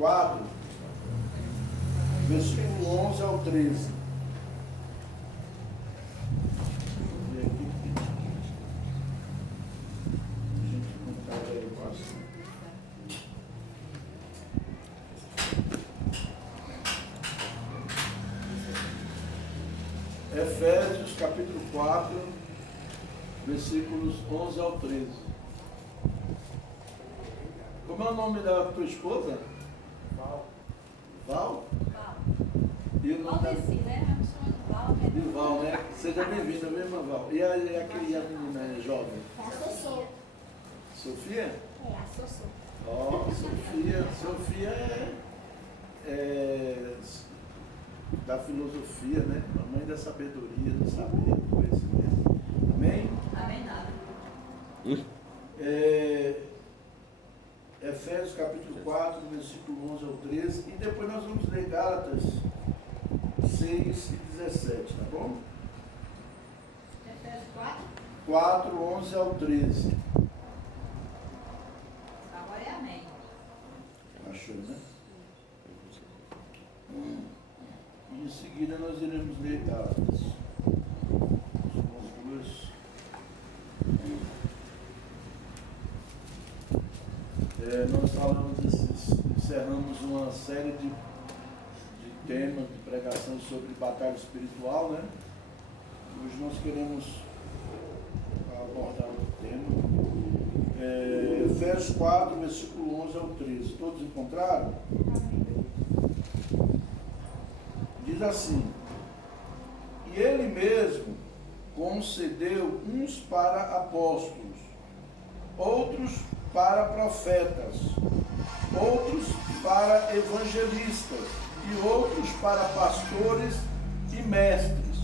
4, versículo 11 ao 13. Efésios capítulo 4, versículos 11 ao 13. Como é o nome da tua esposa? Val. Val? Val. E o nome da... né? Val. Val, né? Seja bem-vinda, minha irmã Val. E a menina jovem? É a Sossô. Sofia? É a Sossô. Ó, Sofia. Sofia é da filosofia, né? A mãe da sabedoria, do saber, do conhecimento. Amém? Amém nada. Efésios capítulo 4, versículo 11 ao 13. E depois nós vamos ler Gálatas 6 e 17, tá bom? Efésios 4. 4, 11 ao 13. Agora é amém. Achou, né? E em seguida nós iremos ler Gálatas. São as duas. Nós falamos encerramos uma série de temas de pregação sobre batalha espiritual, né? Hoje nós queremos abordar outro tema. Efésios 4, versículo 11 ao 13. Todos encontraram? Diz assim: e ele mesmo concedeu uns para apóstolos, outros para profetas, outros para evangelistas e outros para pastores e mestres.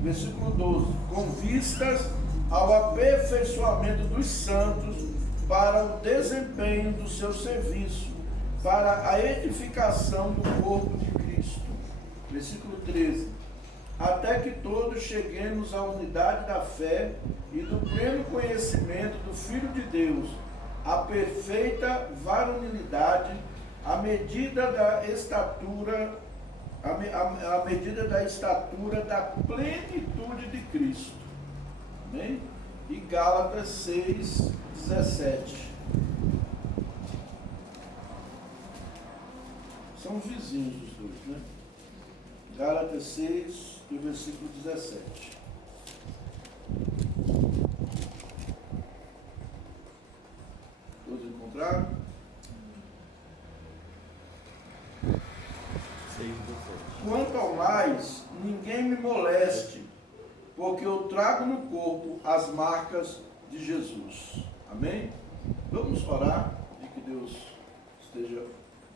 Versículo 12: com vistas ao aperfeiçoamento dos santos para o desempenho do seu serviço, para a edificação do corpo de Cristo. Versículo 13: até que todos cheguemos à unidade da fé e do pleno conhecimento do Filho de Deus, a perfeita varonilidade, à medida da estatura, à medida da estatura da plenitude de Cristo. Amém? E Gálatas 6, 17. São os vizinhos dos dois, né? Gálatas 6, e o versículo 17. Todos encontraram? 6, 17. Quanto ao mais, ninguém me moleste, porque eu trago no corpo as marcas de Jesus. Amém? Vamos orar e que Deus esteja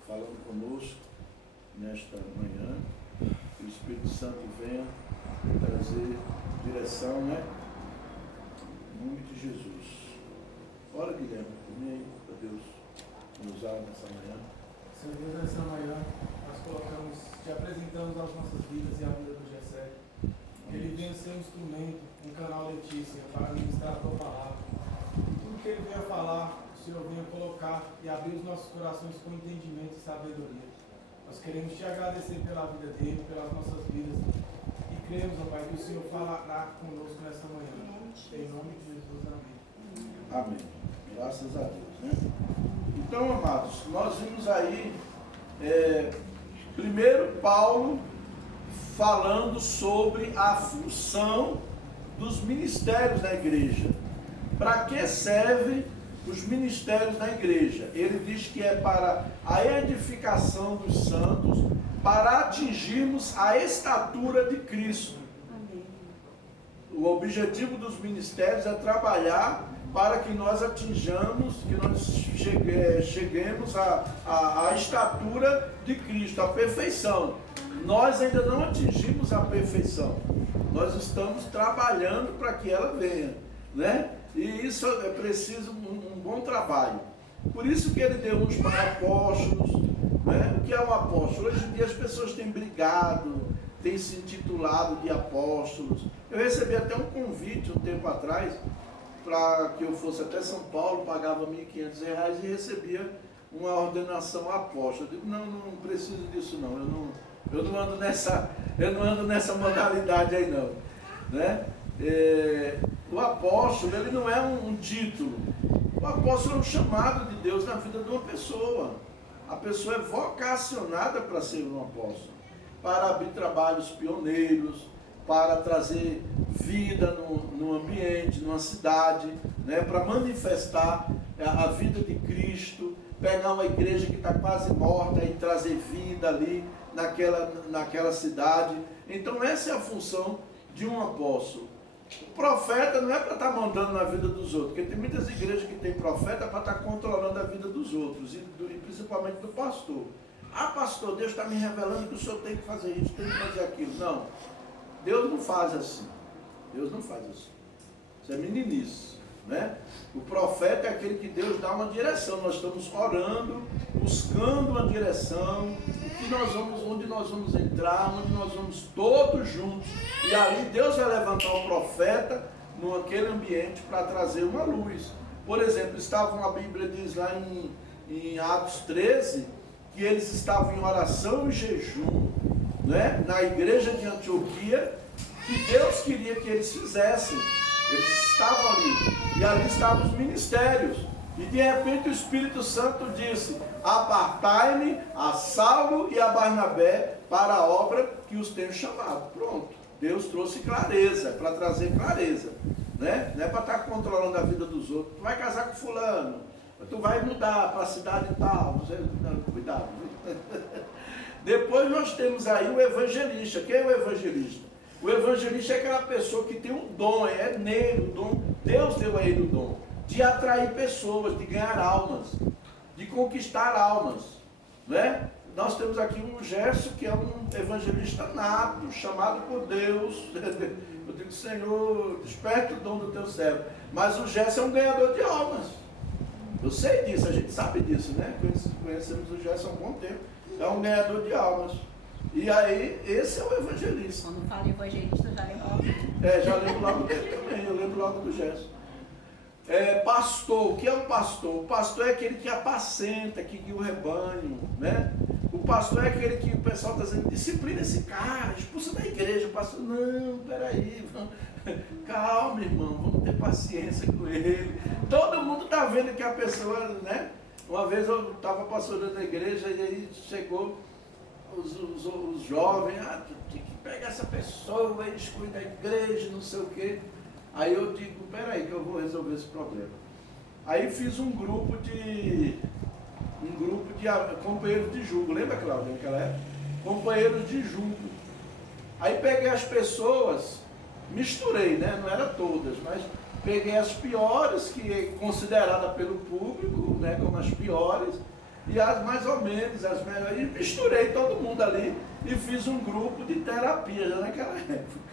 falando conosco nesta manhã. Que o Espírito Santo venha trazer direção, né? Em nome de Jesus. Ora, Guilherme, também para Deus nos usar nessa manhã. Senhor Deus, nessa manhã nós te apresentamos as nossas vidas e a vida do Gessé. Que ele venha ser um instrumento, um canal Letícia, para ministrar a tua palavra. Tudo que ele venha falar, o Senhor venha colocar e abrir os nossos corações com entendimento e sabedoria. Nós queremos te agradecer pela vida dele, pelas nossas vidas. E cremos, ó Pai, que o Senhor falará conosco nessa manhã. Em nome de Jesus, amém. Amém. Graças a Deus, né? Então, amados, nós vimos aí, primeiro Paulo falando sobre a função dos ministérios da igreja. Para que serve os ministérios da igreja? Ele diz que é para a edificação dos santos, para atingirmos a estatura de Cristo. O objetivo dos ministérios é trabalhar para que nós atinjamos, que nós cheguemos à estatura de Cristo, à perfeição. Nós ainda não atingimos a perfeição. Nós estamos trabalhando para que ela venha, né? E isso é preciso um bom trabalho. Por isso que ele deu uns para apóstolos, né? O que é um apóstolo? Hoje em dia as pessoas têm brigado, têm se intitulado de apóstolos. Eu recebi até um convite um tempo atrás para que eu fosse até São Paulo, pagava R$ 1.500 e recebia uma ordenação apóstolo. Eu digo, não preciso disso não. Eu não ando nessa modalidade aí não. Né? O apóstolo, ele não é um título. O apóstolo é um chamado de Deus na vida de uma pessoa. A pessoa é vocacionada para ser um apóstolo, para abrir trabalhos pioneiros, para trazer vida no ambiente, numa cidade, né? Para manifestar a vida de Cristo, pegar uma igreja que está quase morta e trazer vida ali naquela cidade. Então essa é a função de um apóstolo. O profeta não é para estar mandando na vida dos outros, porque tem muitas igrejas que tem profeta para estar controlando a vida dos outros, e principalmente do pastor. Ah, pastor, Deus está me revelando que o senhor tem que fazer isso, tem que fazer aquilo. Não, Deus não faz assim. Deus não faz assim. Isso é meninice, né? O profeta é aquele que Deus dá uma direção. Nós estamos orando, buscando uma direção, onde nós vamos entrar, onde nós vamos todos juntos. E ali Deus vai levantar um profeta naquele ambiente para trazer uma luz. Por exemplo, a Bíblia diz lá em Atos 13, que eles estavam em oração e jejum, né? Na igreja de Antioquia, que Deus queria que eles fizessem. Eles estavam ali, e ali estavam os ministérios, e de repente o Espírito Santo disse: apartai-me a Saulo e a Barnabé para a obra que os tenho chamado. Pronto, Deus trouxe clareza, para trazer clareza, né? Não é para estar controlando a vida dos outros. Tu vai casar com fulano, tu vai mudar para a cidade e tal, cuidado. Depois nós temos aí o evangelista. Quem é o evangelista? O evangelista é aquela pessoa que tem um dom, é nele o dom, Deus deu a ele o dom, de atrair pessoas, de ganhar almas, de conquistar almas, né? Nós temos aqui um Gerson, que é um evangelista nato, chamado por Deus. Eu digo, Senhor, desperta o dom do teu servo. Mas o Gerson é um ganhador de almas. Eu sei disso, a gente sabe disso, né? Conhecemos o Gerson há um bom tempo. É um ganhador de almas. E aí, esse é o evangelista. Quando fala evangelista, já lembro logo. Já lembro logo dele também, eu lembro logo do Gerson. Pastor, o que é um pastor? O pastor é aquele que apacenta, que guia o rebanho, né? O pastor é aquele que o pessoal está dizendo, disciplina esse cara, expulsa da igreja. O pastor, não, peraí, calma, irmão, vamos ter paciência com ele. Todo mundo está vendo que a pessoa, né? Uma vez eu estava pastoreando na igreja e aí chegou os jovens, tem que pegar essa pessoa, eles cuidam da igreja, não sei o quê. Aí eu digo, peraí que eu vou resolver esse problema. Aí fiz um grupo de companheiros de julgo, lembra, Cláudia, naquela época? Companheiros de julgo. Aí peguei as pessoas, misturei, né? Não era todas, mas peguei as piores, que é considerada pelo público, né, como as piores, e as mais ou menos, as melhores, e misturei todo mundo ali e fiz um grupo de terapia já naquela época.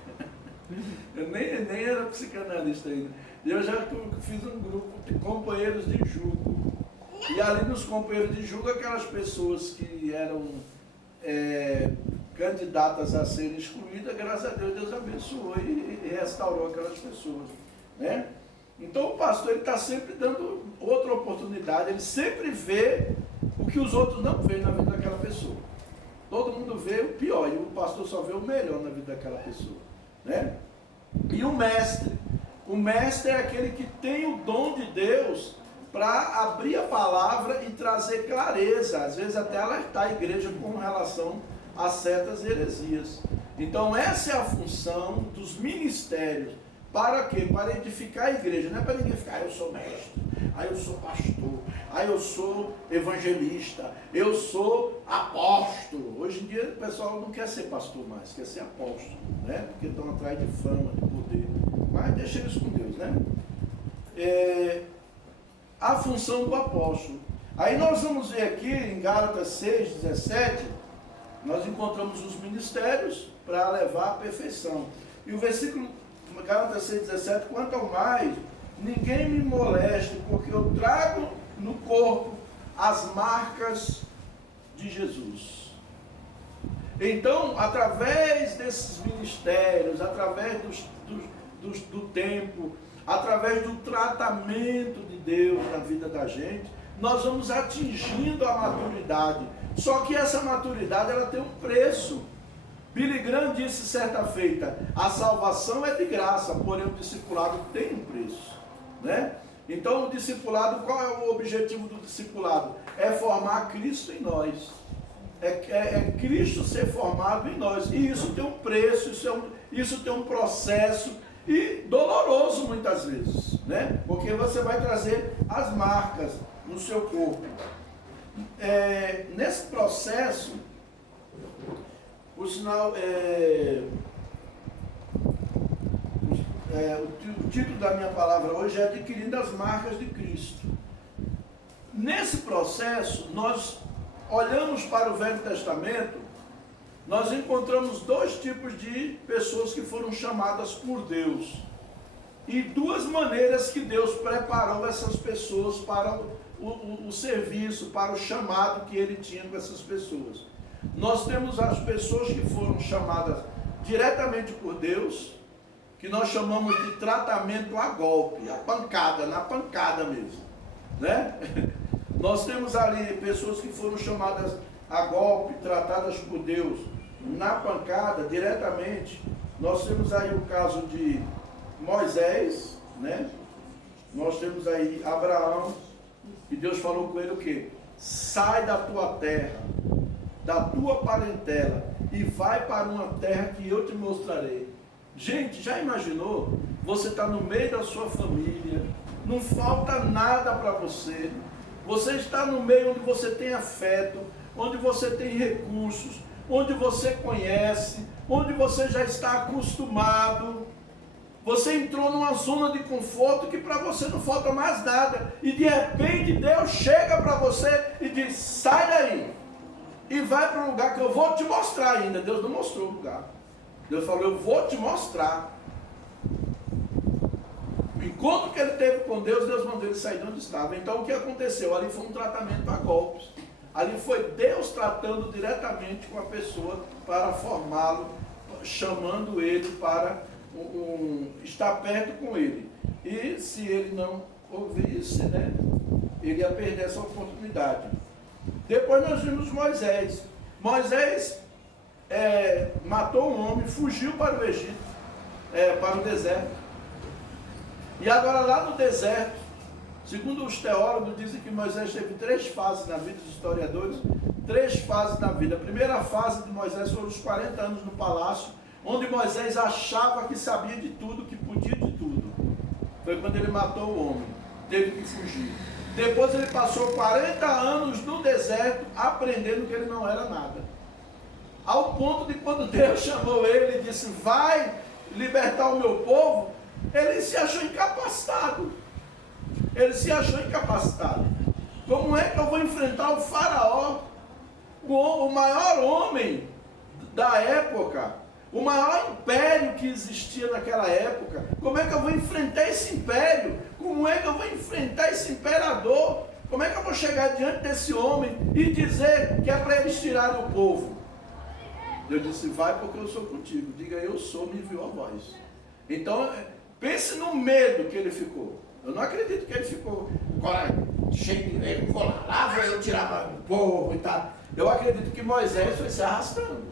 Eu nem era psicanalista ainda. Eu já fiz um grupo de companheiros de julgo. E ali nos companheiros de julgo, aquelas pessoas que eram candidatas a serem excluídas, graças a Deus, Deus abençoou e restaurou aquelas pessoas, né? Então o pastor, ele está sempre dando outra oportunidade, ele sempre vê o que os outros não veem na vida daquela pessoa. Todo mundo vê o pior, e o pastor só vê o melhor na vida daquela pessoa, né? E o mestre é aquele que tem o dom de Deus para abrir a palavra e trazer clareza, às vezes até alertar a igreja com relação a certas heresias. Então essa é a função dos ministérios. Para quê? Para edificar a igreja. Não é para ninguém ficar, eu sou mestre, aí eu sou pastor, aí eu sou evangelista, eu sou apóstolo. Hoje em dia o pessoal não quer ser pastor mais, quer ser apóstolo, né? Porque estão atrás de fama, de poder. Mas deixa isso com Deus, né? A função do apóstolo. Aí nós vamos ver aqui em Gálatas 6, 17, nós encontramos os ministérios para levar à perfeição. E o versículo Gálatas 6, 17, quanto ao mais, ninguém me moleste, porque eu trago no corpo as marcas de Jesus. Então, através desses ministérios, através do tempo, através do tratamento de Deus na vida da gente, nós vamos atingindo a maturidade. Só que essa maturidade, ela tem um preço. Billy Graham disse certa feita, a salvação é de graça, porém o discipulado tem um preço, né? Então o discipulado, qual é o objetivo do discipulado? É formar Cristo em nós. É Cristo ser formado em nós. E isso tem um preço, isso tem um processo, e doloroso muitas vezes, né? Porque você vai trazer as marcas no seu corpo. Nesse processo, por sinal, o título da minha palavra hoje é Adquirindo as Marcas de Cristo. Nesse processo, nós olhamos para o Velho Testamento, nós encontramos dois tipos de pessoas que foram chamadas por Deus. E duas maneiras que Deus preparou essas pessoas para o serviço, para o chamado que Ele tinha com essas pessoas. Nós temos as pessoas que foram chamadas diretamente por Deus, que nós chamamos de tratamento a golpe, a pancada, na pancada mesmo, né? Nós temos ali pessoas que foram chamadas a golpe, tratadas por Deus na pancada, diretamente. Nós temos aí o caso de Moisés, né? Nós temos aí Abraão, e Deus falou com ele o quê? Sai da tua terra, da tua parentela, e vai para uma terra que eu te mostrarei. Gente, já imaginou? Você está no meio da sua família, não falta nada para você. Você está no meio onde você tem afeto, onde você tem recursos, onde você conhece, onde você já está acostumado. Você entrou numa zona de conforto que para você não falta mais nada. E de repente Deus chega para você e diz, sai daí. E vai para um lugar que eu vou te mostrar ainda. Deus não mostrou o lugar. Deus falou, eu vou te mostrar. O encontro que ele teve com Deus, Deus mandou ele sair de onde estava. Então o que aconteceu? Ali foi um tratamento a golpes. Ali foi Deus tratando diretamente com a pessoa para formá-lo, chamando ele para estar perto com ele. E se ele não ouvisse, né, ele ia perder essa oportunidade. Depois nós vimos Moisés. Moisés matou um homem, fugiu para o Egito, para o deserto. E agora lá no deserto, segundo os teólogos, dizem que Moisés teve 3 fases na vida, dos historiadores, 3 fases na vida. A primeira fase de Moisés foram os 40 anos no palácio, onde Moisés achava que sabia de tudo, que podia de tudo. Foi quando ele matou o homem, teve que fugir. Depois ele passou 40 anos no deserto, aprendendo que ele não era nada. Ao ponto de quando Deus chamou ele e disse, vai libertar o meu povo, ele se achou incapacitado. Ele se achou incapacitado. Como é que eu vou enfrentar o faraó, o maior homem da época, o maior império que existia naquela época? Como é que eu vou enfrentar esse império? Como é que eu vou enfrentar esse imperador? Como é que eu vou chegar diante desse homem e dizer que é para eles tirarem o povo? Deus disse, vai porque eu sou contigo. Diga, eu sou, me enviou a voz. Então, pense no medo que ele ficou. Eu não acredito que ele ficou cheio de medo, vou lá vou eu tirar o povo e tal. Eu acredito que Moisés foi se arrastando,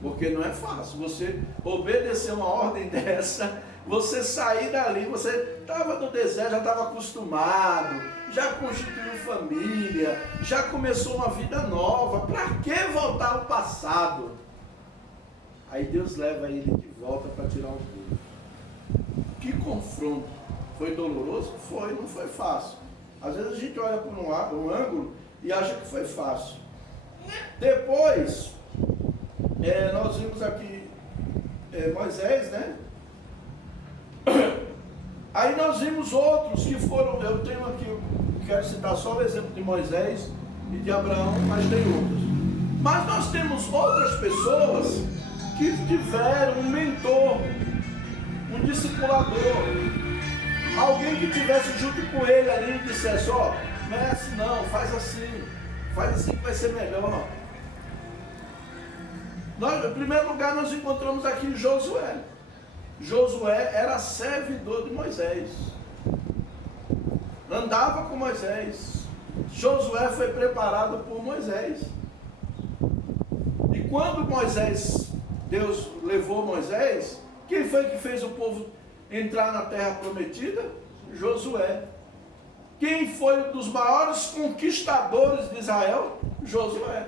porque não é fácil você obedecer uma ordem dessa, você sair dali, você estava no deserto, já estava acostumado, já constituiu família, já começou uma vida nova, para que voltar ao passado? Aí Deus leva ele de volta para tirar o povo. Que confronto! Foi doloroso? Foi, não foi fácil. Às vezes a gente olha por um ângulo e acha que foi fácil. Depois, nós vimos aqui Moisés, né? Aí nós vimos outros que foram, eu tenho aqui, eu quero citar só o exemplo de Moisés e de Abraão, mas tem outros. Mas nós temos outras pessoas que tiveram um mentor, um discipulador, alguém que estivesse junto com ele ali e dissesse, ó, não é assim não, faz assim que vai ser melhor. Em primeiro lugar, nós encontramos aqui Josué. Josué era servidor de Moisés, andava com Moisés, Josué foi preparado por Moisés. E quando Deus levou Moisés, quem foi que fez o povo entrar na terra prometida? Josué. Quem foi um dos maiores conquistadores de Israel? Josué.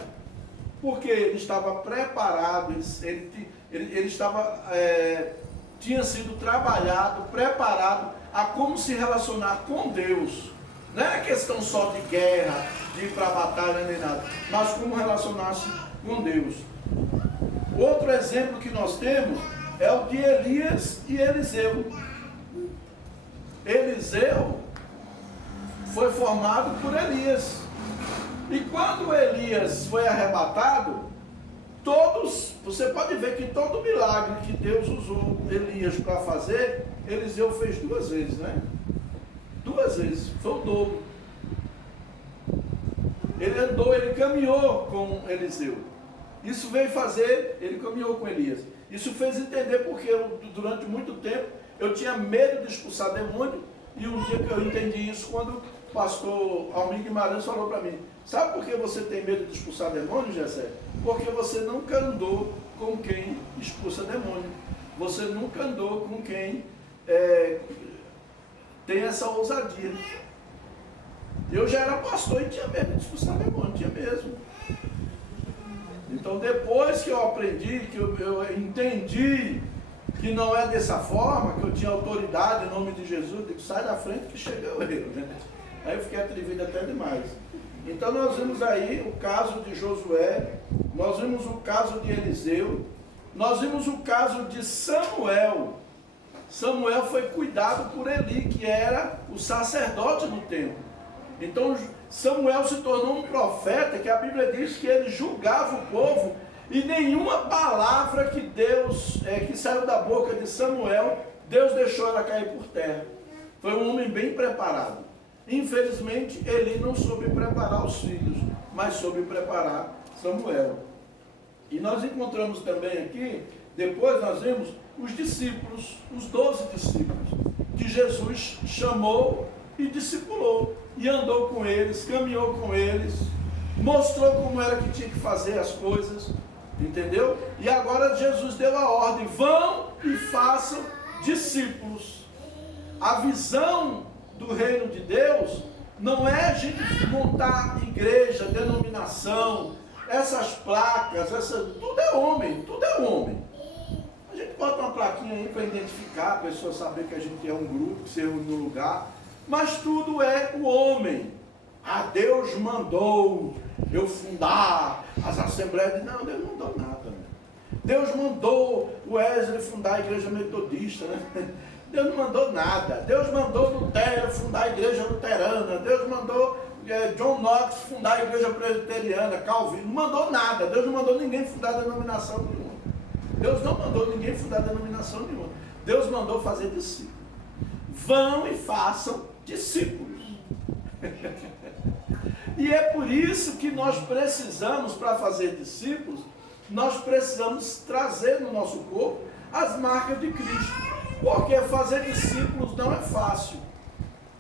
Porque ele estava preparado, ele tinha sido trabalhado, preparado a como se relacionar com Deus. Não é questão só de guerra, de ir para a batalha nem nada, mas como relacionar-se com Deus. Outro exemplo que nós temos é o de Elias e Eliseu. Eliseu foi formado por Elias. E quando Elias foi arrebatado, você pode ver que todo milagre que Deus usou Elias para fazer, Eliseu fez 2 vezes, né? 2 vezes, foi o dobro. Ele caminhou com Eliseu. Isso veio fazer, ele caminhou com Elias. Isso fez entender porque durante muito tempo eu tinha medo de expulsar demônio, e um dia que eu entendi isso quando o pastor Almir Guimarães falou para mim: sabe por que você tem medo de expulsar demônio, Jessé? Porque você nunca andou com quem expulsa demônio. Você nunca andou com quem tem essa ousadia. Eu já era pastor e tinha medo de expulsar demônio, tinha mesmo. Então depois que eu aprendi, que eu entendi que não é dessa forma, que eu tinha autoridade em nome de Jesus, eu digo: sai da frente que chega eu, né? Aí eu fiquei atrevido até demais. Então nós vimos aí o caso de Josué, nós vimos o caso de Eliseu, nós vimos o caso de Samuel. Samuel foi cuidado por Eli, que era o sacerdote do templo. Então Samuel se tornou um profeta, que a Bíblia diz que ele julgava o povo, e nenhuma palavra que que saiu da boca de Samuel, Deus deixou ela cair por terra. Foi um homem bem preparado. Infelizmente, Eli não soube preparar os filhos, mas soube preparar Samuel. E nós encontramos também aqui, depois nós vemos os discípulos, os 12 discípulos, que Jesus chamou e discipulou, e andou com eles, caminhou com eles, mostrou como era que tinha que fazer as coisas, entendeu? E agora Jesus deu a ordem: vão e façam discípulos. A visão do reino de Deus não é a gente montar igreja, denominação, essas placas, tudo é homem, tudo é homem. A gente bota uma plaquinha aí para identificar, a pessoa saber que a gente é um grupo, que se reúne no lugar, mas tudo é o homem. Ah, Deus mandou eu fundar as assembleias. Não, Deus não mandou nada, né? Deus mandou o Wesley fundar a igreja metodista, né? Deus não mandou nada. Deus mandou Lutero fundar a igreja luterana. Deus mandou John Knox fundar a igreja presbiteriana, Calvino. Não mandou nada. Deus não mandou ninguém fundar denominação nenhuma. Deus não mandou ninguém fundar denominação nenhuma. Deus mandou fazer discípulos. Vão e façam discípulos. E é por isso que nós precisamos, para fazer discípulos, nós precisamos trazer no nosso corpo as marcas de Cristo. Porque fazer discípulos não é fácil.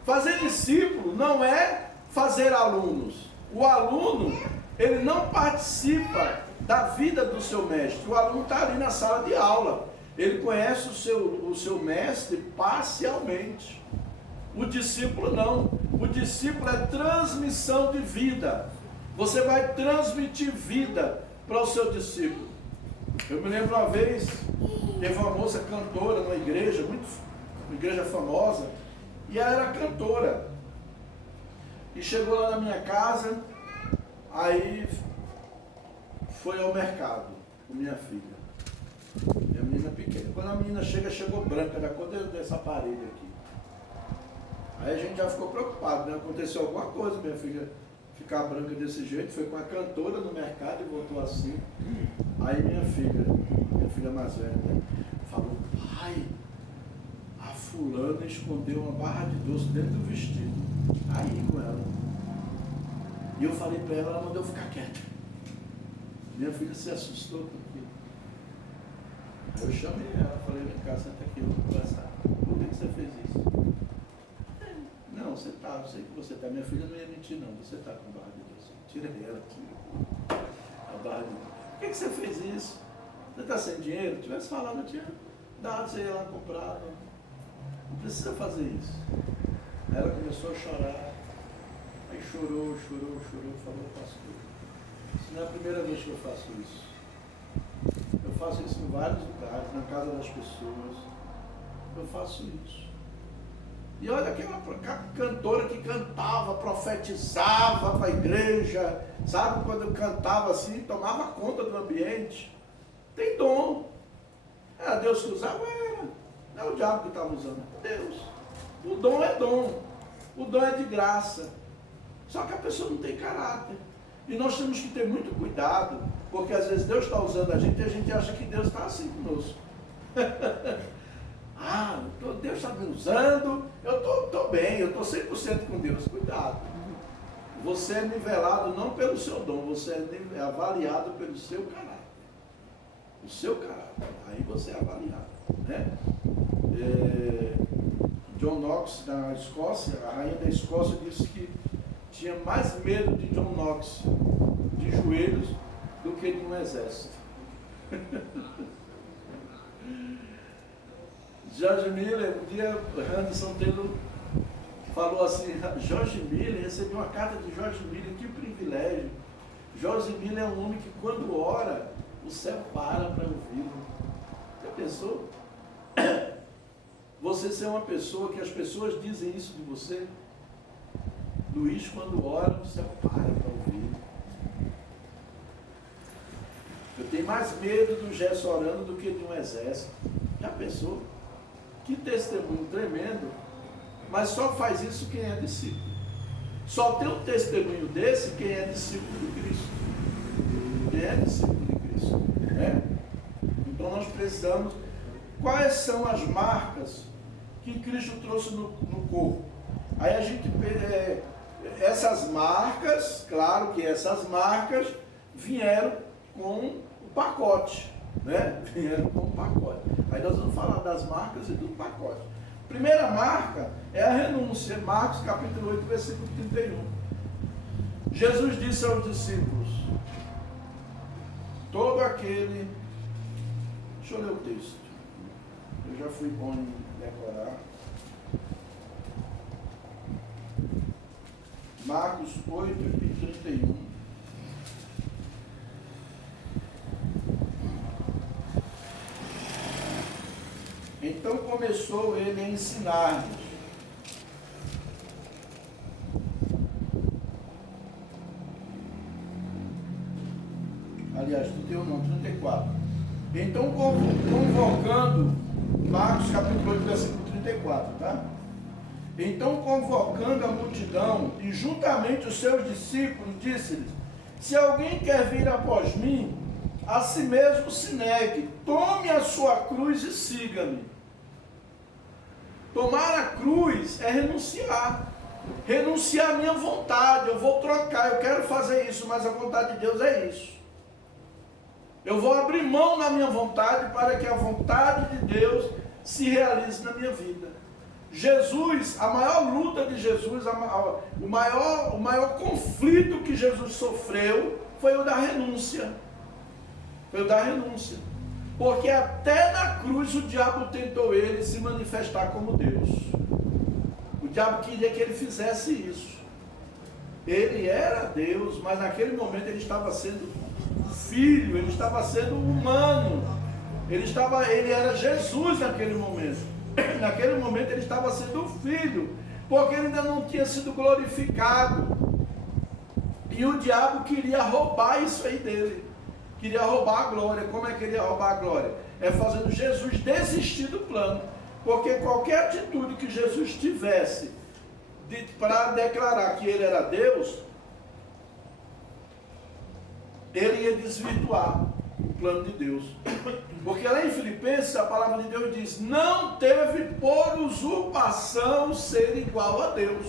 Fazer discípulo não é fazer alunos. O aluno, ele não participa da vida do seu mestre. O aluno está ali na sala de aula. Ele conhece o seu mestre parcialmente. O discípulo não. O discípulo é transmissão de vida. Você vai transmitir vida para o seu discípulo. Eu me lembro uma vez, teve uma moça cantora numa igreja, uma igreja famosa, e ela era cantora. E chegou lá na minha casa, aí foi ao mercado com minha filha. Minha menina pequena. Quando a menina chegou branca, da cor dessa parede aqui. Aí a gente já ficou preocupado, né? Aconteceu alguma coisa, minha filha ficar branca desse jeito. Foi com a cantora no mercado e voltou assim. Aí minha filha mais velha, né, falou: pai, a fulana escondeu uma barra de doce dentro do vestido. Aí com ela. E eu falei para ela mandou eu ficar quieta. Minha filha se assustou com aquilo. Aí eu chamei ela, falei: vem cá, senta aqui, vamos conversar. Por que você fez isso? Não, você está eu sei que você está. Minha filha não ia mentir, não. Você está com barra de Deus. Tira ela, tira a barra de Deus. Por que você fez isso? Você está sem dinheiro? Se tivesse falado, eu tinha dado, você ia lá comprar. Não precisa fazer isso. Aí ela começou a chorar. Aí chorou, falou, pastor, isso não é a primeira vez que eu faço isso. Eu faço isso em vários lugares, na casa das pessoas. Eu faço isso. E olha aquela cantora que cantava, profetizava para a igreja, sabe? Quando eu cantava assim, tomava conta do ambiente. Tem dom. Era Deus que usava? Era. Não é o diabo que estava usando, é Deus. O dom é dom. O dom é de graça. Só que a pessoa não tem caráter. E nós temos que ter muito cuidado, porque às vezes Deus está usando a gente e a gente acha que Deus está assim conosco. Deus está me usando, eu estou bem, eu estou 100% com Deus. Cuidado. Você é nivelado não pelo seu dom, você é avaliado pelo seu caráter. O seu caráter. Aí você é avaliado. Né? John Knox, na Escócia, a rainha da Escócia disse que tinha mais medo de John Knox de joelhos do que de um exército. George Miller, um dia Anderson Taylor falou assim, George Miller, recebi uma carta de George Miller, que privilégio. George Miller é um homem que quando ora, o céu para ouvi-lo. Já pensou? Você ser uma pessoa que as pessoas dizem isso de você? Luiz, quando ora, o céu para ouvir. Eu tenho mais medo do Gerson orando do que de um exército. Já pensou? Que testemunho tremendo. Mas só faz isso quem é discípulo. Só tem um testemunho desse quem é discípulo de Cristo. Quem é discípulo de Cristo. Né? Então nós precisamos. Quais são as marcas que Cristo trouxe no corpo? Aí a gente. Essas marcas, claro que essas marcas vieram com o pacote, né? Vieram com o pacote. Aí nós vamos falar das marcas e do pacote. Primeira marca é a renúncia, Marcos capítulo 8, versículo 31. Jesus disse aos discípulos, todo aquele... Deixa eu ler o texto. Eu já fui bom em decorar. Marcos 8 e 31. Então começou ele a ensinar-lhes. Aliás, 31 não, 34. Então convocando, Marcos capítulo 8, versículo 34, tá? Então, convocando a multidão e juntamente os seus discípulos, disse-lhes, se alguém quer vir após mim, a si mesmo se negue, tome a sua cruz e siga-me. Tomar a cruz é renunciar. Renunciar à minha vontade, eu vou trocar, eu quero fazer isso, mas a vontade de Deus é isso. Eu vou abrir mão na minha vontade para que a vontade de Deus se realize na minha vida. Jesus, a maior luta de Jesus, o maior conflito que Jesus sofreu foi o da renúncia. Foi o da renúncia. Porque até na cruz o diabo tentou ele se manifestar como Deus. O diabo queria que ele fizesse isso. Ele era Deus, mas naquele momento ele estava sendo filho, ele estava sendo humano. Ele era Jesus naquele momento. Naquele momento ele estava sendo filho, porque ele ainda não tinha sido glorificado. E o diabo queria roubar isso aí dele. Queria roubar a glória. Como é que ele ia roubar a glória? É fazendo Jesus desistir do plano. Porque qualquer atitude que Jesus tivesse para declarar que ele era Deus, ele ia desvirtuar o plano de Deus. Porque lá em Filipenses a palavra de Deus diz, não teve por usurpação ser igual a Deus.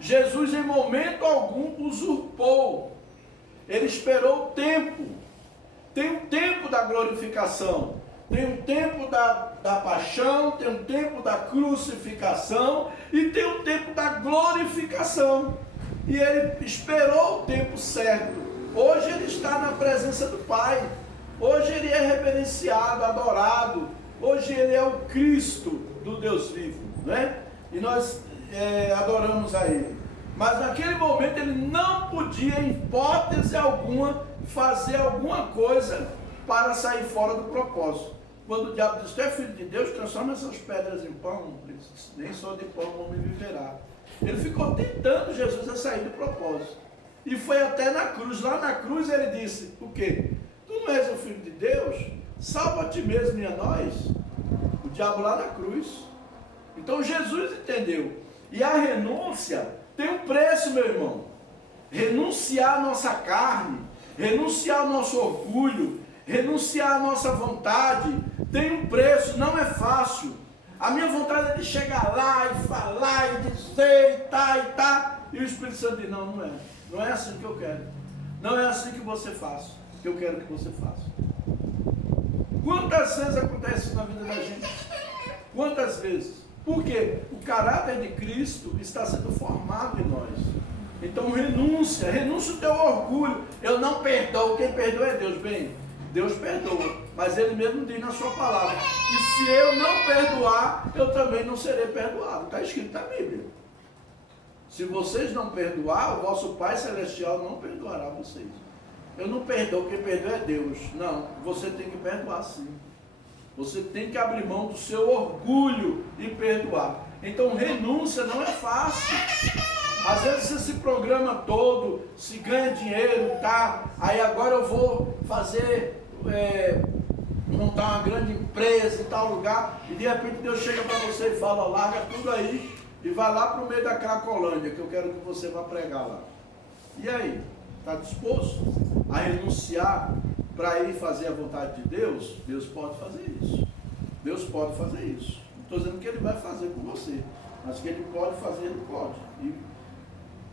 Jesus em momento algum usurpou. Ele esperou o tempo. Tem o tempo da glorificação. Tem um tempo da paixão, tem um tempo da crucificação e tem um tempo da glorificação. E ele esperou o tempo certo. Hoje ele está na presença do Pai. Hoje ele é reverenciado, adorado. Hoje ele é o Cristo do Deus vivo, né? E nós adoramos a ele. Mas naquele momento ele não podia, em hipótese alguma, fazer alguma coisa para sair fora do propósito. Quando o diabo diz: tu é filho de Deus, transforma essas pedras em pão. Ele disse: nem só de pão o homem viverá. Ele ficou tentando Jesus a sair do propósito. E foi até na cruz. Lá na cruz ele disse: o quê? Tu não és o filho de Deus? Salva a ti mesmo e a nós. O diabo lá na cruz. Então Jesus entendeu. E a renúncia tem um preço, meu irmão. Renunciar a nossa carne, renunciar ao nosso orgulho, renunciar à nossa vontade, tem um preço, não é fácil. A minha vontade é de chegar lá e falar e dizer e tá. E o Espírito Santo diz: não, não é. Não é assim que eu quero. Não é assim que você faça. Que eu quero que você faça. Quantas vezes acontece isso na vida da gente? Quantas vezes? Porque o caráter de Cristo está sendo formado em nós. Então renúncia o teu orgulho. Eu não perdoo, quem perdoa é Deus. Bem, Deus perdoa, mas Ele mesmo diz na sua palavra que se eu não perdoar, eu também não serei perdoado. Está escrito na Bíblia. Se vocês não perdoar, o vosso Pai Celestial não perdoará vocês. Eu não perdoo, quem perdoa é Deus. Não, você tem que perdoar sim. Você tem que abrir mão do seu orgulho e perdoar. Então renúncia não é fácil. Às vezes você se programa todo, se ganha dinheiro, tá? Aí agora eu vou fazer, montar uma grande empresa em tal lugar, e de repente Deus chega para você e fala: larga tudo aí e vai lá para o meio da Cracolândia, que eu quero que você vá pregar lá. E aí? Está disposto a renunciar para ir fazer a vontade de Deus? Deus pode fazer isso. Deus pode fazer isso. Não estou dizendo que Ele vai fazer com você, mas que Ele pode fazer, Ele pode.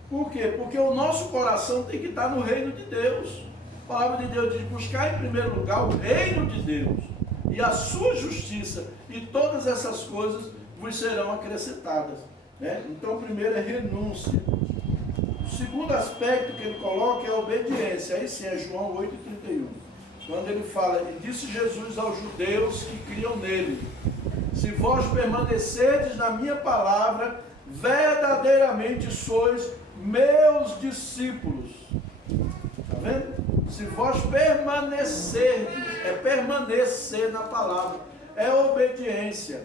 Por quê? Porque o nosso coração tem que estar no reino de Deus. A palavra de Deus diz: buscar em primeiro lugar o reino de Deus e a sua justiça, e todas essas coisas vos serão acrescentadas, né? Então, primeiro é renúncia. O segundo aspecto que ele coloca é a obediência. Aí sim é João 8,31. Quando ele fala: e disse Jesus aos judeus que criam nele: se vós permanecerdes na minha palavra, verdadeiramente sois meus discípulos. Está vendo? Se vós permanecerdes, é permanecer na palavra, é obediência.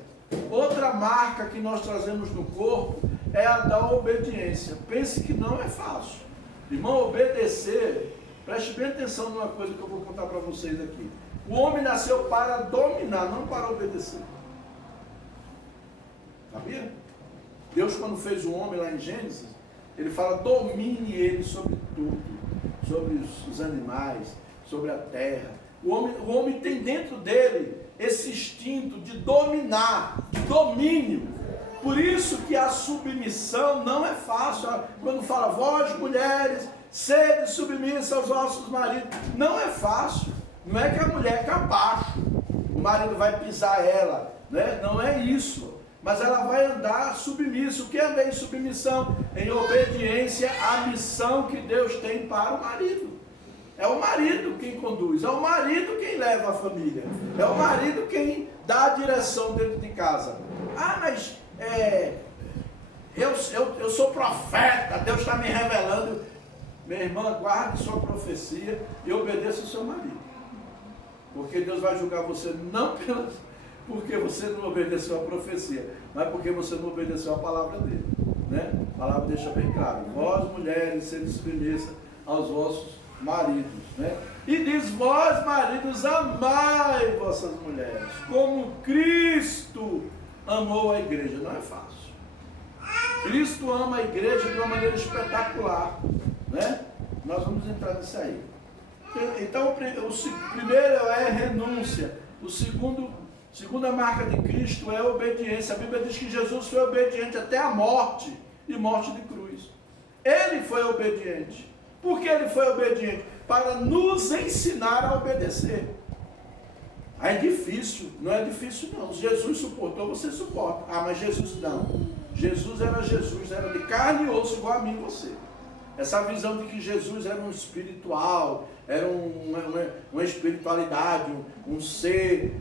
Outra marca que nós trazemos no corpo é a da obediência. Pense que não é fácil. Irmão, obedecer, preste bem atenção numa coisa que eu vou contar para vocês aqui. O homem nasceu para dominar, não para obedecer. Sabia? Deus, quando fez o homem lá em Gênesis, Ele fala: domine ele sobre tudo, sobre os animais, sobre a terra. O homem tem dentro dele esse instinto de dominar, de domínio. Por isso que a submissão não é fácil. Quando fala: vós mulheres, sede submissa aos vossos maridos, não é fácil. Não é que a mulher é capacho, o marido vai pisar ela, né? Não é isso. Mas ela vai andar submissa. O que é andar em submissão? Em obediência à missão que Deus tem para o marido. É o marido quem conduz, é o marido quem leva a família, é o marido quem dá a direção dentro de casa. Ah, mas eu sou profeta, Deus está me revelando. Minha irmã, guarde sua profecia e obedeça o seu marido. Porque Deus vai julgar você não porque você não obedeceu a profecia, mas porque você não obedeceu a palavra dele, né? A palavra deixa bem claro: vós mulheres, sede submissa aos vossos maridos, né? E diz: vós maridos, amai vossas mulheres, como Cristo amou a igreja. Não é fácil. Cristo ama a igreja de uma maneira espetacular, né? Nós vamos entrar nisso aí. Então, o primeiro é renúncia. O segunda marca de Cristo é obediência. A Bíblia diz que Jesus foi obediente até a morte, e morte de cruz. Ele foi obediente. Por que ele foi obediente? Para nos ensinar a obedecer. é difícil. Não é difícil não. Se Jesus suportou, você suporta. Ah, mas Jesus não. Jesus, era de carne e osso igual a mim e você. Essa visão de que Jesus era um espiritual, era uma espiritualidade, um ser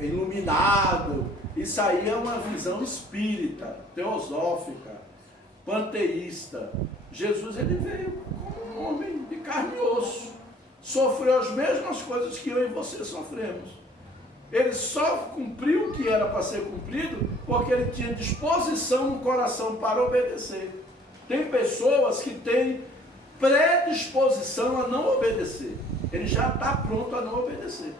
iluminado. Isso aí é uma visão espírita, teosófica, panteísta. Jesus, ele veio como um homem de carne e osso. Sofreu as mesmas coisas que eu e você sofremos. Ele só cumpriu o que era para ser cumprido porque ele tinha disposição no coração para obedecer. Tem pessoas que têm predisposição a não obedecer. Ele já está pronto a não obedecer.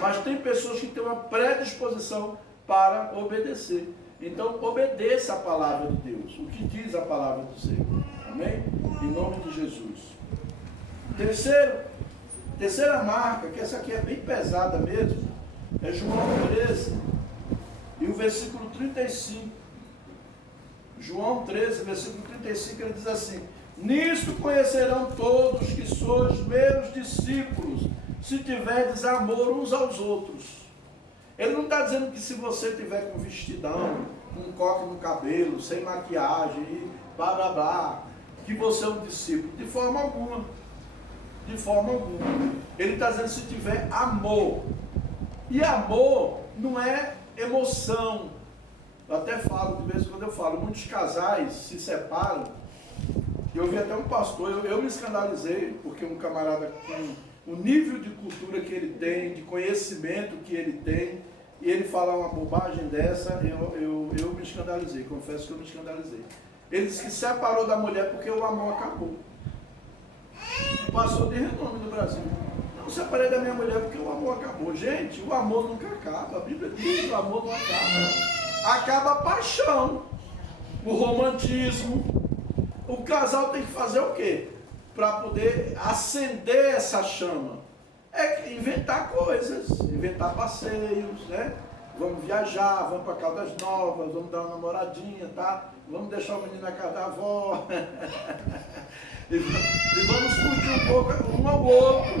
Mas tem pessoas que têm uma predisposição para obedecer. Então, obedeça a palavra de Deus. O que diz a palavra do Senhor. Amém? Em nome de Jesus. Terceira marca, que essa aqui é bem pesada mesmo, é João 13 e o versículo 35. João 13, versículo 35, ele diz assim: nisto conhecerão todos que sois meus discípulos, se tiverdes amor uns aos outros. Ele não está dizendo que se você tiver com vestidão, com um coque no cabelo, sem maquiagem e blá blá blá, que você é um discípulo. De forma alguma. De forma alguma. Ele está dizendo se tiver amor. E amor não é emoção. Eu até falo, de vez em quando eu falo, muitos casais se separam. Eu vi até um pastor, eu me escandalizei, porque um camarada com o nível de cultura que ele tem, de conhecimento que ele tem, e ele falar uma bobagem dessa, eu me escandalizei, confesso que eu me escandalizei. Ele disse que separou da mulher porque o amor acabou. Passou de renome no Brasil. Não separei da minha mulher porque o amor acabou. Gente, o amor nunca acaba. A Bíblia diz que o amor não acaba. Acaba a paixão, o romantismo. O casal tem que fazer o quê? Para poder acender essa chama. É inventar coisas, inventar passeios, né? Vamos viajar, vamos para Caldas Novas, vamos dar uma namoradinha, tá? Vamos deixar o menino na casa da avó. E vamos curtir um pouco um ao outro.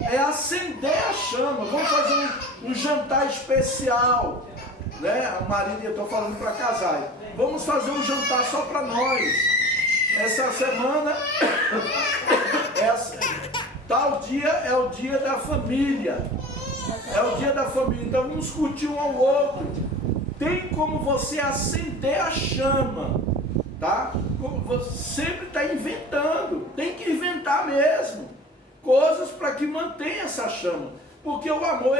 É acender a chama. Vamos fazer um jantar especial. Né? O marido, eu estou falando para casais. Vamos fazer um jantar só para nós. Essa semana, tal dia é o dia da família. É o dia da família. Então vamos curtir um ao outro. Tem como você acender a chama. Tá? Você sempre está inventando. Tem que inventar mesmo. Coisas para que mantenha essa chama. Porque o amor,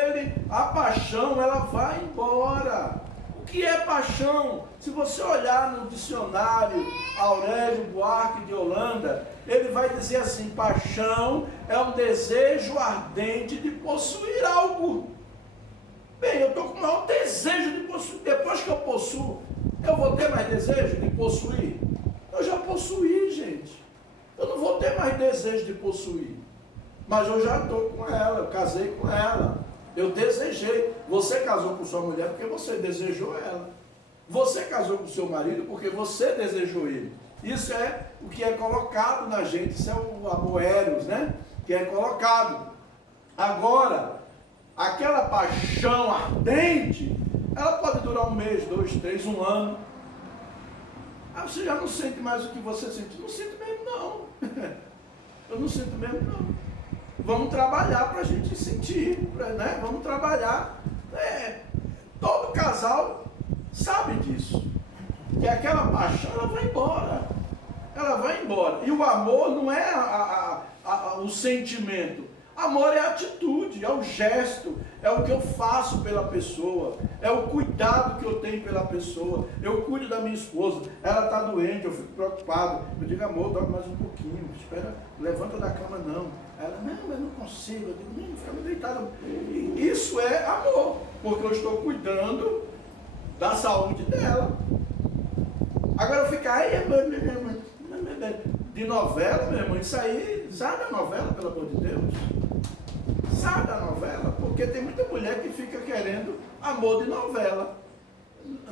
a paixão, ela vai embora. O que é paixão? Se você olhar no dicionário Aurélio Buarque de Holanda, ele vai dizer assim: paixão é um desejo ardente de possuir algo. Bem, eu estou com o maior desejo de possuir. Depois que eu possuo, eu vou ter mais desejo de possuir? Eu já possuí, gente. Eu não vou ter mais desejo de possuir. Mas eu já estou com ela, eu casei com ela. Eu desejei. Você casou com sua mulher porque você desejou ela. Você casou com seu marido porque você desejou ele. Isso é o que é colocado na gente. Isso é o amor eros, né? Que é colocado. Agora, aquela paixão ardente, ela pode durar 1 mês, 2, 3, 1 ano. Aí você já não sente mais o que você sente. Não sinto mesmo, não. Eu não sinto mesmo, não. Vamos trabalhar para a gente sentir, né? Vamos trabalhar. Todo casal sabe disso. Que aquela paixão, ela vai embora. Ela vai embora. E o amor não é o sentimento. Amor é a atitude, é o gesto, é o que eu faço pela pessoa, é o cuidado que eu tenho pela pessoa. Eu cuido da minha esposa, ela está doente, eu fico preocupado. Eu digo: amor, dorme mais um pouquinho, espera, levanta da cama não. Ela: não, mas não consigo. Eu digo: não, fica deitada. Isso é amor, porque eu estou cuidando da saúde dela. Agora eu ficar de novela, meu irmão, isso aí, sai da novela, pelo amor de Deus. Sai da novela, porque tem muita mulher que fica querendo amor de novela.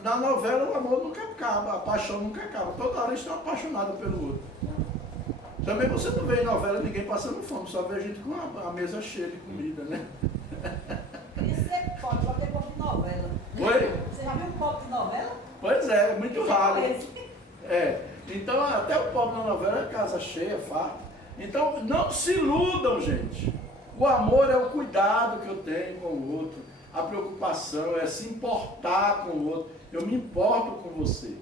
Na novela o amor nunca acaba, a paixão nunca acaba. Toda hora estão apaixonados pelo outro. Também você não vê em novela ninguém passando fome, só vê a gente com a mesa cheia de comida, né? Isso é pop, pode ter pop de novela. Oi? Você já viu pop de novela? Pois é, muito raro. Esse. É. Então, até o pobre na novela é casa cheia, farta. Então, não se iludam, gente. O amor é o cuidado que eu tenho com o outro. A preocupação é se importar com o outro. Eu me importo com você.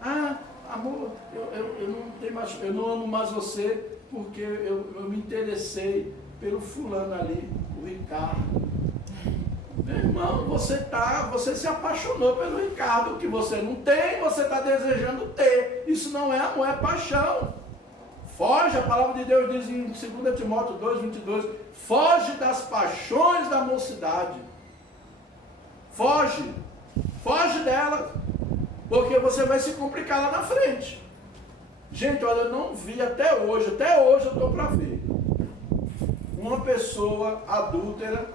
Ah, amor, eu não tenho mais, eu não amo mais você porque eu me interessei pelo fulano ali, o Ricardo. Meu irmão, você se apaixonou pelo Ricardo, que você não tem, você está desejando ter. Isso não é amor, é paixão. Foge, a palavra de Deus diz em 2 Timóteo 2:22, foge das paixões da mocidade. Foge dela, porque você vai se complicar lá na frente. Gente, olha, eu não vi até hoje eu estou para ver uma pessoa adúltera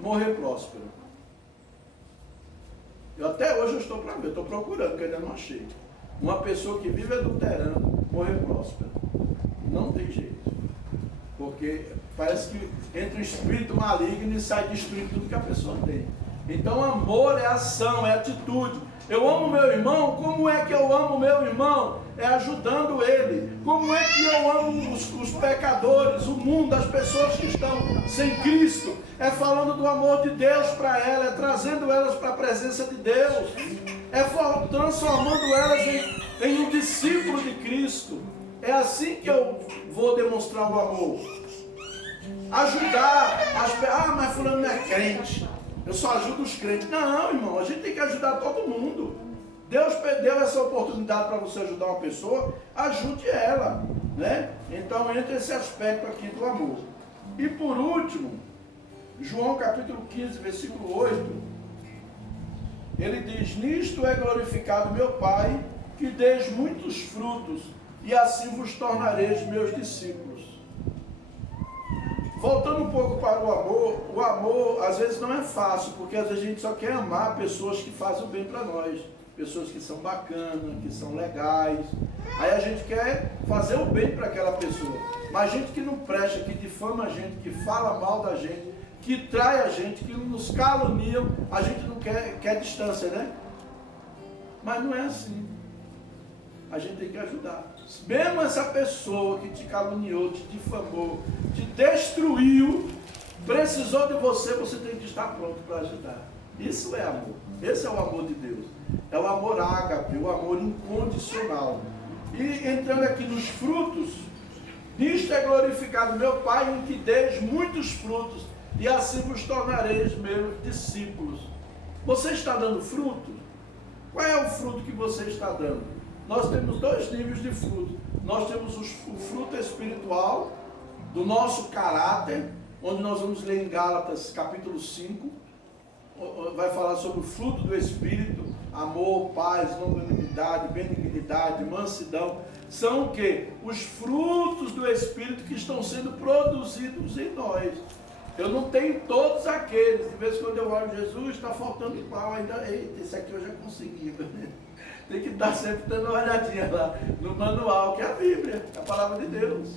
morrer próspero. Até hoje eu estou para ver, estou procurando, porque ainda não achei. Uma pessoa que vive adulterando morrer próspero. Não tem jeito. Porque parece que entra um espírito maligno e sai destruindo tudo que a pessoa tem. Então amor é ação, é atitude. Eu amo meu irmão, como é que eu amo meu irmão? É ajudando ele. Como é que eu amo os pecadores, o mundo, as pessoas que estão sem Cristo? É falando do amor de Deus para elas, é trazendo elas para a presença de Deus, é transformando elas em um discípulo de Cristo. É assim que eu vou demonstrar o amor. Ajudar as pessoas. Ah, mas fulano não é crente. Eu só ajudo os crentes. Não, irmão, a gente tem que ajudar todo mundo. Deus deu essa oportunidade para você ajudar uma pessoa, ajude ela, né? Então entra esse aspecto aqui do amor. E por último, João capítulo 15, versículo 8, ele diz, nisto é glorificado meu Pai, que deis muitos frutos, e assim vos tornareis meus discípulos. Voltando um pouco para o amor às vezes não é fácil, porque às vezes a gente só quer amar pessoas que fazem o bem para nós, pessoas que são bacanas, que são legais. Aí a gente quer fazer o bem para aquela pessoa, mas gente que não presta, que difama a gente, que fala mal da gente, que trai a gente, que nos caluniam, a gente não quer distância, né? Mas não é assim. A gente tem que ajudar. Mesmo essa pessoa que te caluniou, te difamou, te destruiu, precisou de você, você tem que estar pronto para ajudar. Isso é amor. Esse é o amor de Deus. É o amor ágape, o amor incondicional. E entrando aqui nos frutos, nisto é glorificado meu Pai, em que deis muitos frutos, e assim vos tornareis meus discípulos. Você está dando fruto? Qual é o fruto que você está dando? Nós temos dois níveis de fruto. Nós temos o fruto espiritual do nosso caráter, onde nós vamos ler em Gálatas capítulo 5, vai falar sobre o fruto do Espírito, amor, paz, longanimidade, benignidade, mansidão. São o quê? Os frutos do Espírito que estão sendo produzidos em nós. Eu não tenho todos aqueles. De vez em quando eu olho Jesus, está faltando qual ainda. Eita, esse aqui eu já consegui. Tem que estar sempre dando uma olhadinha lá no manual, que é a Bíblia, a palavra de Deus.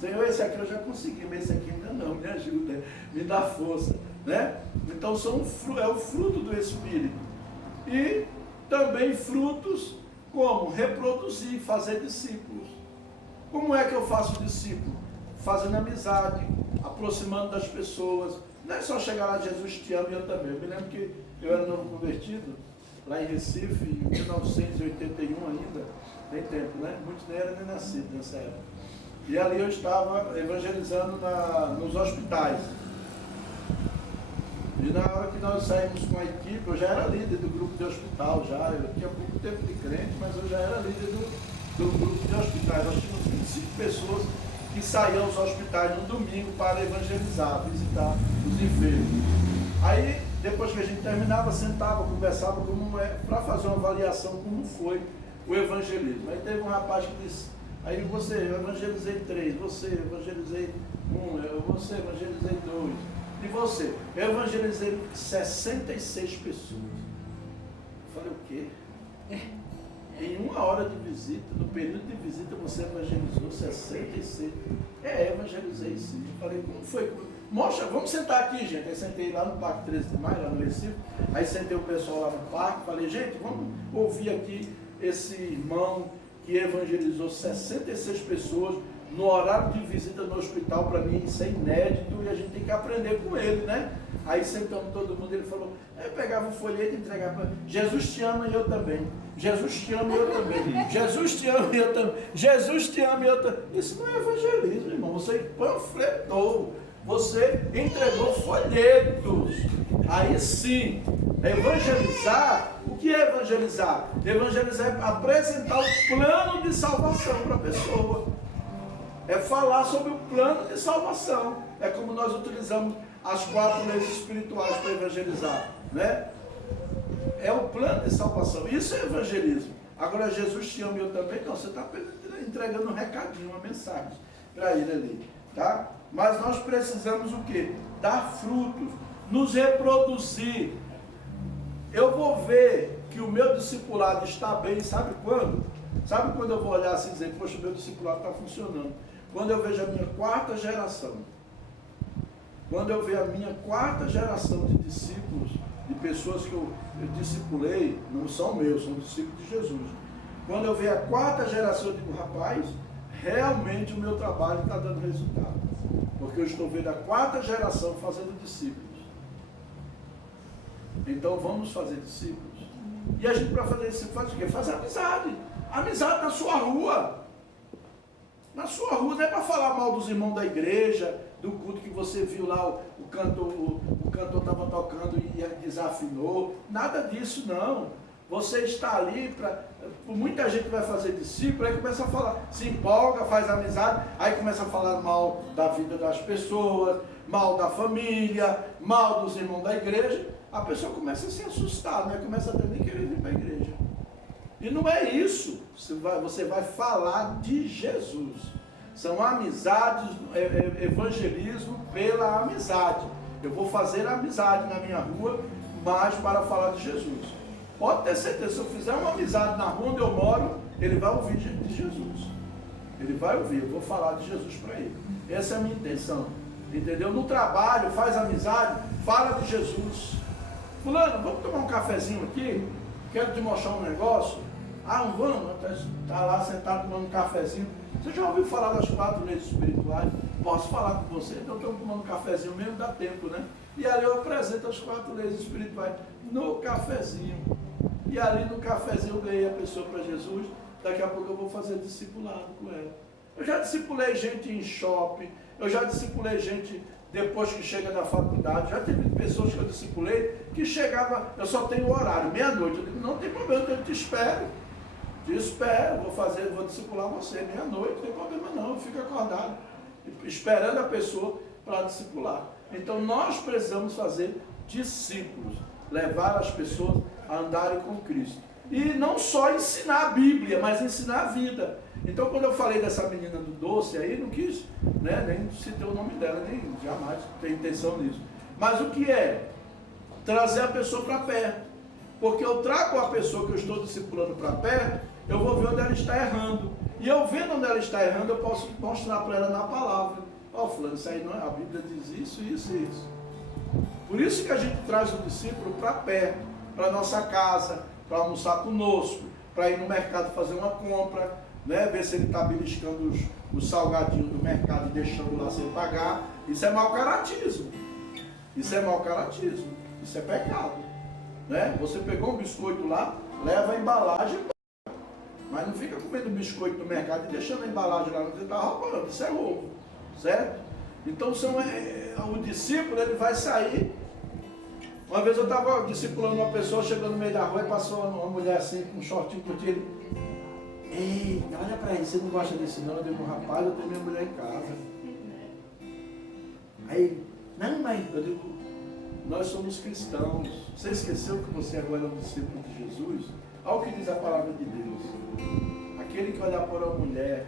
Senhor, esse aqui eu já consegui, mas esse aqui ainda não, me ajuda, me dá força, né? Então é o fruto do Espírito. E também frutos como reproduzir, fazer discípulos. Como é que eu faço discípulo? Fazendo amizade, aproximando das pessoas. Não é só chegar lá, Jesus te ama e eu também. Eu me lembro que eu era novo convertido, lá em Recife, em 1981 ainda, tem tempo, né? Muitos nem eram nem nascidos nessa época. E ali eu estava evangelizando nos hospitais. E na hora que nós saímos com a equipe, eu já era líder do grupo de hospital, já. Eu tinha pouco tempo de crente, mas eu já era líder do grupo de hospitais. Nós tínhamos 25 pessoas que saíam aos hospitais no domingo para evangelizar, visitar os enfermos. Aí, depois que a gente terminava, sentava, conversava para fazer uma avaliação como foi o evangelismo. Aí teve um rapaz que disse, aí eu evangelizei 3, você, eu evangelizei 1, você, eu evangelizei 2, e você? Eu evangelizei 66 pessoas. Eu falei, o quê? Em 1 hora de visita, no período de visita, você evangelizou 66. Evangelizei sim. Eu falei, como foi? Mostra, vamos sentar aqui, gente. Aí sentei lá no Parque 13 de Maio, lá no Recife. Aí sentei o pessoal lá no parque, falei, gente, vamos ouvir aqui esse irmão que evangelizou 66 pessoas no horário de visita no hospital. Para mim isso é inédito e a gente tem que aprender com ele, né? Aí sentamos todo mundo, ele falou, eu pegava um folheto e entregava para Jesus te ama e eu também. Jesus te ama e eu também. Jesus te ama e eu também. Jesus te ama e eu também. Isso não é evangelismo, irmão. Você panfletou. Você entregou folhetos. Aí sim, evangelizar. O que é evangelizar? Evangelizar é apresentar o plano de salvação para a pessoa. É falar sobre o plano de salvação. É como nós utilizamos as 4 leis espirituais para evangelizar, né? É o plano de salvação. Isso é evangelismo. Agora, Jesus te ama e eu também. Não, você está entregando um recadinho, uma mensagem para ele ali, tá? Mas nós precisamos o quê? Dar frutos, nos reproduzir. Eu vou ver que o meu discipulado está bem, sabe quando? Sabe quando eu vou olhar assim e dizer, poxa, o meu discipulado está funcionando? Quando eu vejo a minha 4ª geração. Quando eu vejo a minha 4ª geração de discípulos, de pessoas que eu discipulei, não são meus, são discípulos de Jesus. Quando eu vejo a 4ª geração, eu digo, rapaz, realmente o meu trabalho está dando resultado. Porque eu estou vendo a 4ª geração fazendo discípulos. Então vamos fazer discípulos. E a gente, para fazer discípulos, faz o quê? Faz amizade. Amizade na sua rua. Na sua rua, não é para falar mal dos irmãos da igreja, do culto que você viu lá, o cantor estava tocando e desafinou. Nada disso, não. Você está ali para... Muita gente vai fazer discípulo, aí começa a falar, se empolga, faz amizade, aí começa a falar mal da vida das pessoas, mal da família, mal dos irmãos da igreja. A pessoa começa a se assustar, né? Começa a até nem querer vir para a igreja. E não é isso. Você vai falar de Jesus. São amizades, evangelismo pela amizade. Eu vou fazer amizade na minha rua, mas para falar de Jesus. Pode ter certeza, se eu fizer uma amizade na rua onde eu moro, ele vai ouvir de Jesus. Ele vai ouvir, eu vou falar de Jesus para ele. Essa é a minha intenção. Entendeu? No trabalho, faz amizade, fala de Jesus. Fulano, vamos tomar um cafezinho aqui? Quero te mostrar um negócio. Ah, vamos, está lá sentado tomando um cafezinho. Você já ouviu falar das 4 leis espirituais? Posso falar com você? Então estamos tomando um cafezinho mesmo, dá tempo, né? E ali eu apresento as 4 leis espirituais no cafezinho. E ali no cafezinho eu ganhei a pessoa para Jesus. Daqui a pouco eu vou fazer discipulado com ela. Eu já discipulei gente em shopping, eu já discipulei gente depois que chega da faculdade. Já teve pessoas que eu discipulei que chegava, eu só tenho horário, meia-noite. Eu digo, não tem problema, eu te espero. Te espero, vou discipular você meia-noite, não tem problema não, eu fico acordado, esperando a pessoa para discipular. Então nós precisamos fazer discípulos, levar as pessoas a andarem com Cristo. E não só ensinar a Bíblia, mas ensinar a vida. Então quando eu falei dessa menina do doce aí, não quis, né, nem citei o nome dela, nem jamais tenho intenção nisso. Mas o que é? Trazer a pessoa para perto. Porque eu trago a pessoa que eu estou discipulando para perto, eu vou ver onde ela está errando. E eu vendo onde ela está errando, eu posso mostrar para ela na palavra. Ó, fulano, isso aí não é, a Bíblia diz isso, isso e isso. Por isso que a gente traz o discípulo para perto, para nossa casa, para almoçar conosco, para ir no mercado fazer uma compra, né? Ver se ele está beliscando os salgadinhos do mercado e deixando lá sem pagar. Isso é mau caratismo. Isso é mau caratismo. Isso é pecado. Né? Você pegou um biscoito lá, leva a embalagem, mas não fica comendo biscoito no mercado e deixando a embalagem lá, você está roubando, isso é roubo, certo? Então o discípulo ele vai sair. Uma vez eu estava discipulando uma pessoa, chegando no meio da rua e passou uma mulher assim, com um shortinho curtinho. Ei, olha para aí, você não gosta desse não? Eu digo, rapaz, eu tenho minha mulher em casa. Aí, não, mãe, eu digo, nós somos cristãos. Você esqueceu que você agora é um discípulo de Jesus? Olha o que diz a palavra de Deus. Aquele que olhar para uma mulher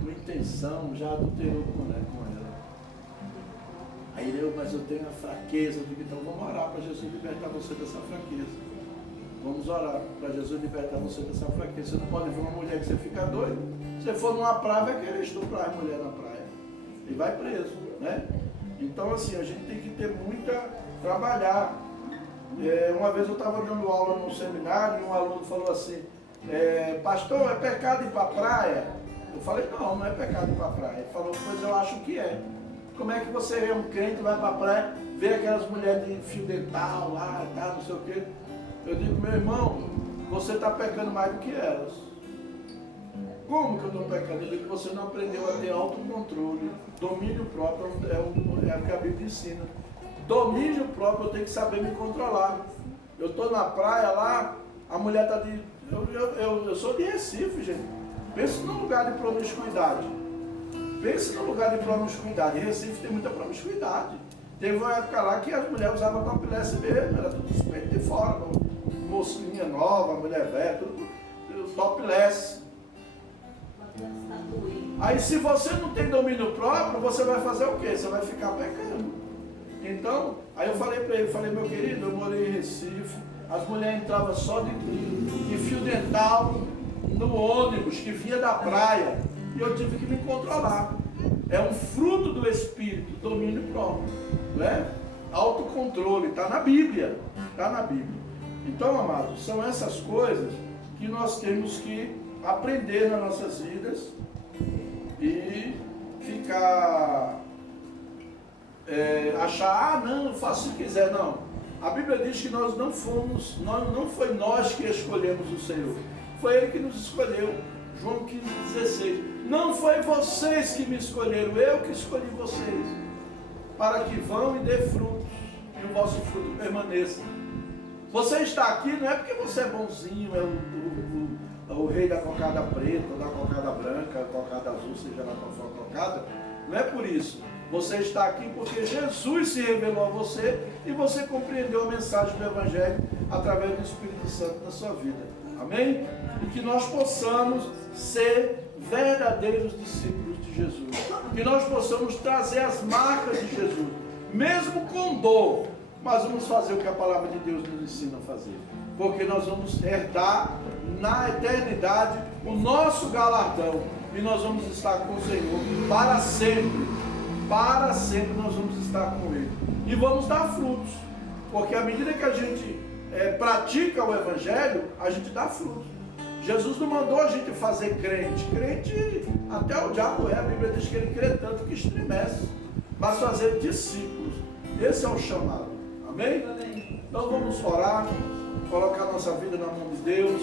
com intenção já adulterou com ela. Aí mas eu tenho a fraqueza. Eu digo, então vamos orar para Jesus libertar você dessa fraqueza. Vamos orar para Jesus libertar você dessa fraqueza. Você não pode ver uma mulher que você fica doido. Se você for numa praia, vai querer estuprar a mulher na praia. E vai preso, né? Então, assim, a gente tem que ter trabalhar. Uma vez eu estava dando aula num seminário e um aluno falou assim, pastor, é pecado ir para a praia? Eu falei, não é pecado ir para a praia. Ele falou, pois eu acho que é. Como é que você é um crente, vai para a praia, vê aquelas mulheres de fio dental lá, tá, não sei o quê. Eu digo, meu irmão, você está pecando mais do que elas. Como que eu estou pecando? Eu digo, você não aprendeu a ter autocontrole, domínio próprio, é o que a Bíblia ensina. Domínio próprio, eu tenho que saber me controlar. Eu estou na praia lá, a mulher está de... Eu sou de Recife, gente. Pense num lugar de promiscuidade. Pense num lugar de promiscuidade. Em Recife tem muita promiscuidade. Teve uma época lá que as mulheres usavam topless mesmo, era tudo suspeito de fora. Mocinha nova, mulher velha, tudo topless. Aí se você não tem domínio próprio, você vai fazer o quê? Você vai ficar pecando. Então, aí eu falei para ele, meu querido, eu morei em Recife, as mulheres entravam só de fio dental no ônibus que vinha da praia, e eu tive que me controlar. É um fruto do Espírito, domínio próprio, né? Autocontrole, está na Bíblia, está na Bíblia. Então, amados, são essas coisas que nós temos que aprender nas nossas vidas e ficar... achar, não, eu faço se quiser, não. A Bíblia diz que nós não foi nós que escolhemos o Senhor, foi Ele que nos escolheu. João 15,16. Não foi vocês que me escolheram, eu que escolhi vocês, para que vão e dê frutos, e o vosso fruto permaneça. Você está aqui não é porque você é bonzinho, é o rei da cocada preta, ou da cocada branca, cocada azul, seja lá qual for a cocada, não é por isso. Você está aqui porque Jesus se revelou a você e você compreendeu a mensagem do Evangelho através do Espírito Santo na sua vida. Amém? E que nós possamos ser verdadeiros discípulos de Jesus. Que nós possamos trazer as marcas de Jesus, mesmo com dor, mas vamos fazer o que a palavra de Deus nos ensina a fazer. Porque nós vamos herdar na eternidade o nosso galardão e nós vamos estar com o Senhor para sempre. Para sempre nós vamos estar com Ele. E vamos dar frutos. Porque à medida que a gente pratica o Evangelho, a gente dá frutos. Jesus não mandou a gente fazer crente. Crente, até o diabo a Bíblia diz que ele crê tanto que estremece. Mas fazer discípulos. Esse é o chamado. Amém? Então vamos orar, colocar nossa vida na mão de Deus.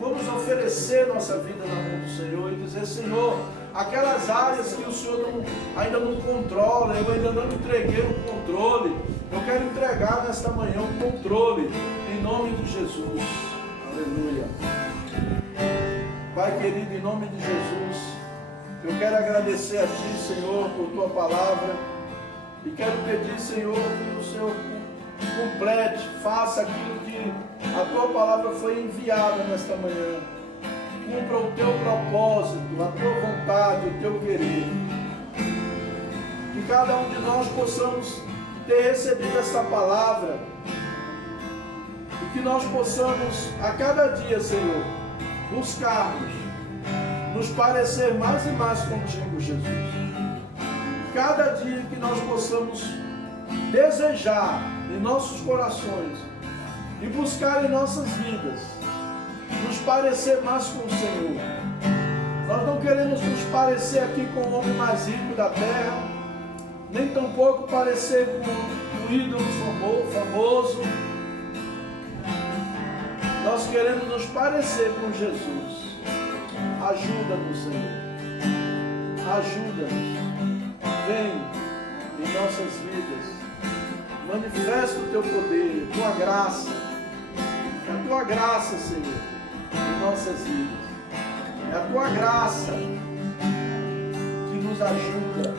Vamos oferecer nossa vida na mão do Senhor e dizer, Senhor, aquelas áreas que o Senhor ainda não controla, eu ainda não entreguei o controle, eu quero entregar nesta manhã o controle, em nome de Jesus. Aleluia. Pai querido, em nome de Jesus, eu quero agradecer a Ti, Senhor, por Tua palavra, e quero pedir, Senhor, que o Senhor complete, faça aquilo que a Tua palavra foi enviada nesta manhã. Cumpra o Teu propósito, a Tua vontade, o Teu querer. Que cada um de nós possamos ter recebido essa palavra e que nós possamos a cada dia, Senhor, buscarmos nos parecer mais e mais contigo, Jesus. Cada dia que nós possamos desejar em nossos corações e buscar em nossas vidas nos parecer mais com o Senhor. Nós não queremos nos parecer aqui com o homem mais rico da terra, nem tampouco parecer com um ídolo famoso. Nós queremos nos parecer com Jesus. Ajuda-nos, Senhor. Ajuda-nos. Vem em nossas vidas. Manifesta o Teu poder, a Tua graça. É a Tua graça, Senhor, em nossas vidas. É a Tua graça que nos ajuda